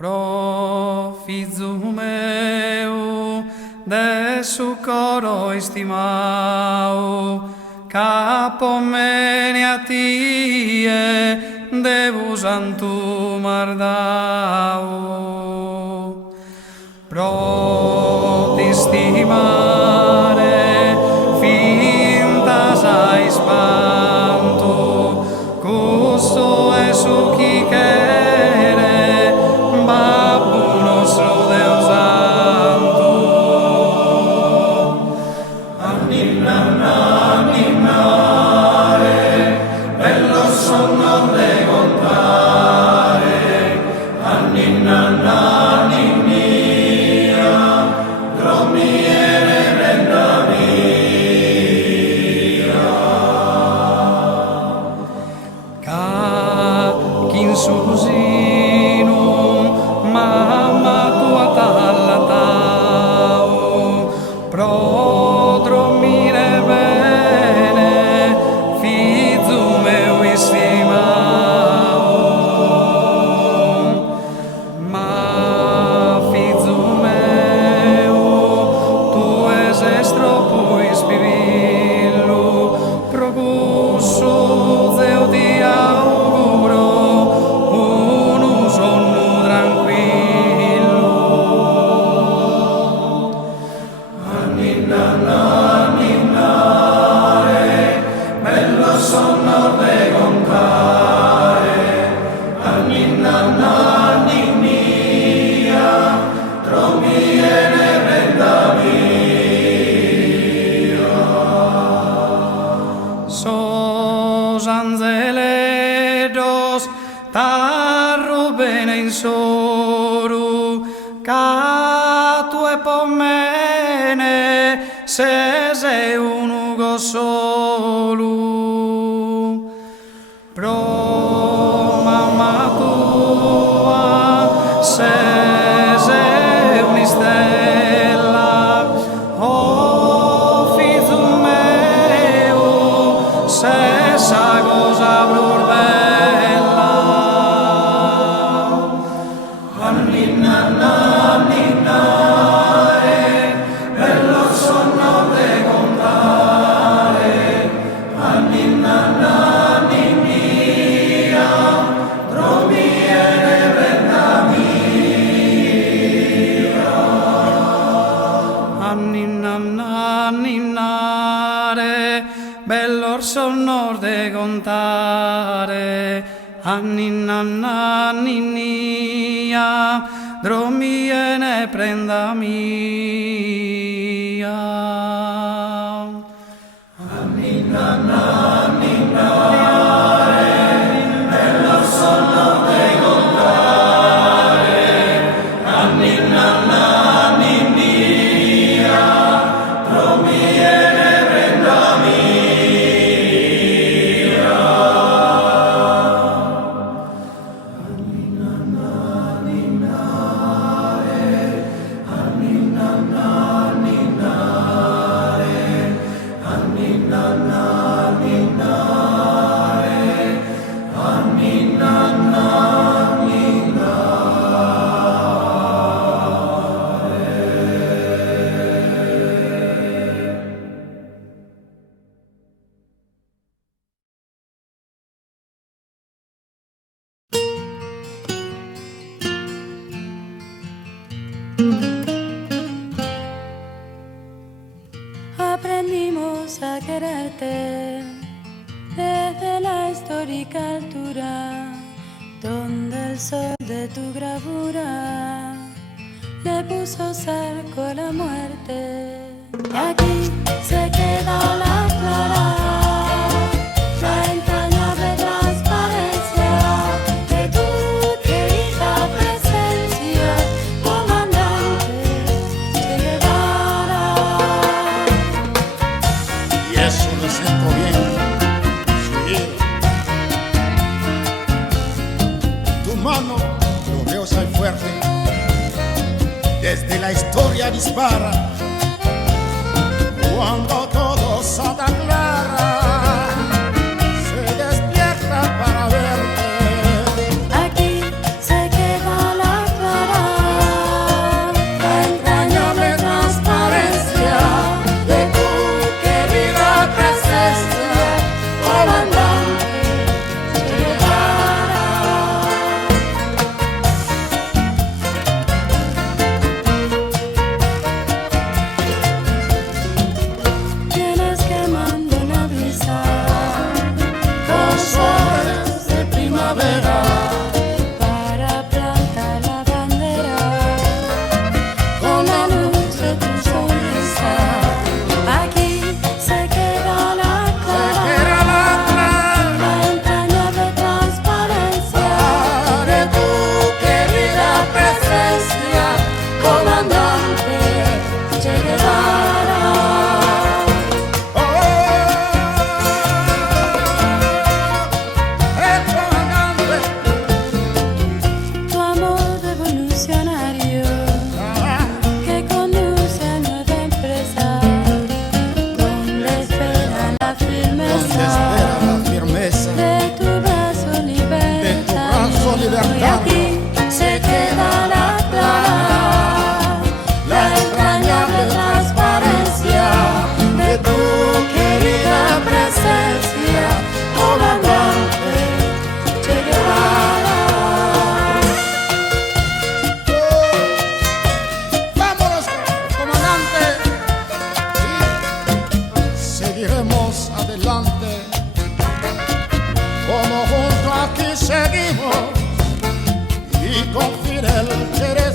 Pro fizu meu, de su coro estimau, capomene a tie, devus antum ardau. Pro t'estimare, fintas a espanto, custo e su chi quere, Babbu nostro Deus santo. Anninnare, bello sonno de contare, anninnanna, ninnia, dromiere prenda mia. Ca chin susino, mamma tua tallatau, pro dormire bene, fizu meu estimau. Ma fizu meu, tu es troppo ispivillu, pro cussu Deu ti auguro unu sonno tranquillo. Anninnare, bello sonno de contare, anninnanna, ninnia, dromiene prenda mia. Sos anzeleros tarro bene in soru, ca tu e pomene se sei un ugo solu. Pro mamma tua se sei un'istella, oh fizu meu, se sa cosa brur bella. Anninnanna, ninnare, bello sonno de contare, anninnanna, ninnia, dromiere prenda mia. Anninnanna, ninnare, bello sonno de contare, anninnanna, ninnia, dromiene prenda mia. Anninnanna, ninnare, bello sonno de contare, anninnanna, ninnia, dromiene prenda mia. Anninnanna, ninnare, anninnanna, ninnare, anninnanna, ninnare, anninnanna, Aprendimos a quererte desde la histórica altura, donde el sol de tu bravura le puso cerco a la muerte. Y aquí se queda la clara, la entrañable transparencia de tu querida presencia, comandante Che Guevara. Y eso lo siento bien, seguido. Tu mano gloriosa y fuerte, desde la historia dispara, cuando todo Santa Clara se despierta para verte. Aquí se queda la clara. el querer